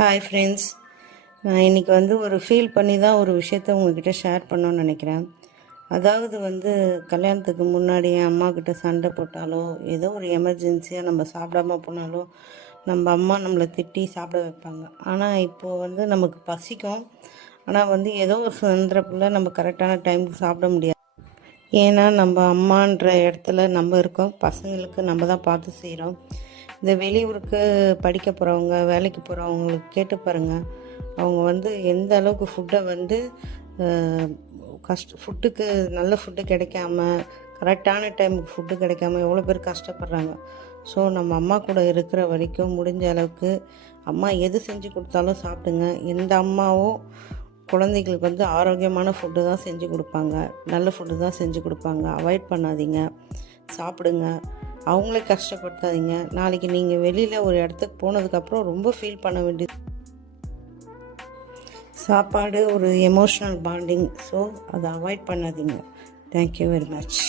Hi friends. நான் இன்றைக்கி ஒரு ஃபீல் பண்ணி தான் ஒரு விஷயத்த உங்ககிட்ட ஷேர் பண்ணணும்னு நினைக்கிறேன். அதாவது கல்யாணத்துக்கு முன்னாடி என் அம்மாக்கிட்ட சண்டை போட்டாலோ, ஏதோ ஒரு எமர்ஜென்சியாக நம்ம சாப்பிடாம போனாலோ, நம்ம அம்மா நம்மளை திட்டி சாப்பிட வைப்பாங்க. ஆனால் இப்போது நமக்கு பசிக்கும். ஆனால் ஏதோ ஒரு சந்தர்ப்பத்தில் நம்ம கரெக்டான டைமுக்கு சாப்பிட முடியாது. ஏன்னா நம்ம அம்மான்ற இடத்துல நம்ம இருக்கோம், பசங்களுக்கு நம்ம தான் பார்த்து செய்கிறோம். இந்த வெளியூருக்கு படிக்க போகிறவங்க, வேலைக்கு போகிறவங்களுக்கு கேட்டு பாருங்கள். அவங்க எந்த அளவுக்கு ஃபுட்டை ஃபுட்டுக்கு நல்ல ஃபுட்டு கிடைக்காம, கரெக்டான டைமுக்கு ஃபுட்டு கிடைக்காம எவ்வளோ பேர் கஷ்டப்படுறாங்க. ஸோ நம்ம அம்மா கூட இருக்கிற வரைக்கும் முடிஞ்ச அளவுக்கு அம்மா எது செஞ்சு கொடுத்தாலும் சாப்பிடுங்க. எந்த அம்மாவும் குழந்தைகளுக்கு ஆரோக்கியமான ஃபுட்டு தான் செஞ்சு கொடுப்பாங்க, நல்ல ஃபுட்டு தான் செஞ்சு கொடுப்பாங்க. அவாய்ட் பண்ணாதீங்க, சாப்பிடுங்க. அவங்களே கஷ்டப்படுத்தாதீங்க. நாளைக்கு நீங்கள் வெளியில் ஒரு இடத்துக்கு போனதுக்கப்புறம் ரொம்ப ஃபீல் பண்ண வேண்டியது. சாப்பாடு ஒரு எமோஷ்னல் பாண்டிங். ஸோ அதை அவாய்ட் பண்ணாதீங்க. Thank you very much.